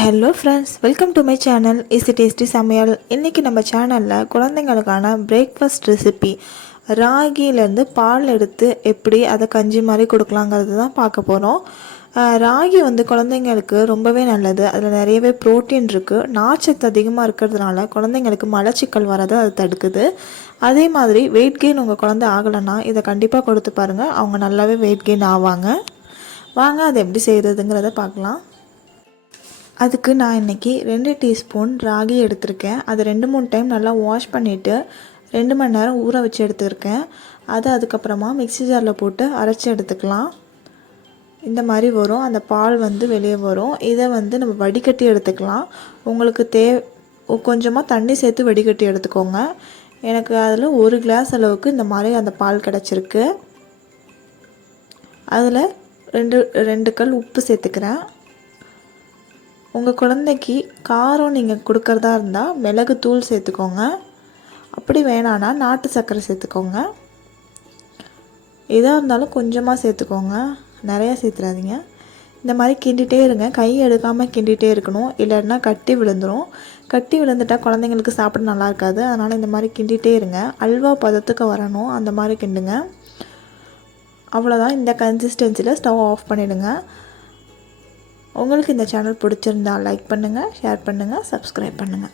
Hello friends, welcome to my channel easy tasty சமையல். இன்றைக்கி நம்ம சேனலில் குழந்தைங்களுக்கான பிரேக்ஃபாஸ்ட் ரெசிபி ராகிலேருந்து பால் எடுத்து எப்படி அதை கஞ்சி மாதிரி கொடுக்கலாங்கிறது தான் பார்க்க போகிறோம். ராகி குழந்தைங்களுக்கு ரொம்பவே நல்லது. அதில் நிறையவே ப்ரோட்டீன் இருக்குது. நார்ச்சத்து அதிகமாக இருக்கிறதுனால குழந்தைங்களுக்கு மலச்சிக்கல் வரதை அது தடுக்குது. அதே மாதிரி வெயிட் கெயின் உங்கள் குழந்தை ஆகலைன்னா இதை கண்டிப்பாக கொடுத்து பாருங்கள். அவங்க நல்லாவே வெயிட் கெயின் ஆவாங்க. வாங்க அதை எப்படி செய்கிறதுங்கிறத பார்க்கலாம். அதுக்கு நான் இன்றைக்கி 2 டீஸ்பூன் ராகி எடுத்திருக்கேன். அதை 2-3 டைம் நல்லா வாஷ் பண்ணிவிட்டு 2 மணி நேரம் ஊற வச்சு எடுத்துருக்கேன். அதை அதுக்கப்புறமா மிக்ஸி ஜாரில் போட்டு அரைச்சி எடுத்துக்கலாம். இந்த மாதிரி வரும், அந்த பால் வெளியே வரும். இதை நம்ம வடிகட்டி எடுத்துக்கலாம். உங்களுக்கு கொஞ்சமாக தண்ணி சேர்த்து வடிகட்டி எடுத்துக்கோங்க. எனக்கு அதில் 1 கிளாஸ் அளவுக்கு இந்த மாதிரி அந்த பால் கிடச்சிருக்கு. அதில் 2 கல் உப்பு சேர்த்துக்கிறேன். உங்கள் குழந்தைக்கு காரம் நீங்கள் கொடுக்குறதா இருந்தால் மிளகு தூள் சேர்த்துக்கோங்க. அப்படி வேணான்னா நாட்டு சர்க்கரை சேர்த்துக்கோங்க. எதாக இருந்தாலும் கொஞ்சமாக சேர்த்துக்கோங்க, நிறையா சேர்த்துறாதீங்க. இந்த மாதிரி கிண்டிகிட்டே இருங்க. கை எடுக்காமல் கிண்டிகிட்டே இருக்கணும், இல்லைன்னா கட்டி விழுந்துடும். கட்டி விழுந்துட்டால் குழந்தைங்களுக்கு சாப்பிட நல்லா இருக்காது. அதனால் இந்த மாதிரி கிண்டிகிட்டே இருங்க. அல்வா பதத்துக்கு வரணும், அந்த மாதிரி கிண்டுங்க. அவ்வளோதான். இந்த கன்சிஸ்டன்சியில் ஸ்டவ் ஆஃப் பண்ணிவிடுங்க. உங்களுக்கு இந்த சேனல் பிடிச்சிருந்தால் லைக் பண்ணுங்கள், ஷேர் பண்ணுங்கள், சப்ஸ்கிரைப் பண்ணுங்கள்.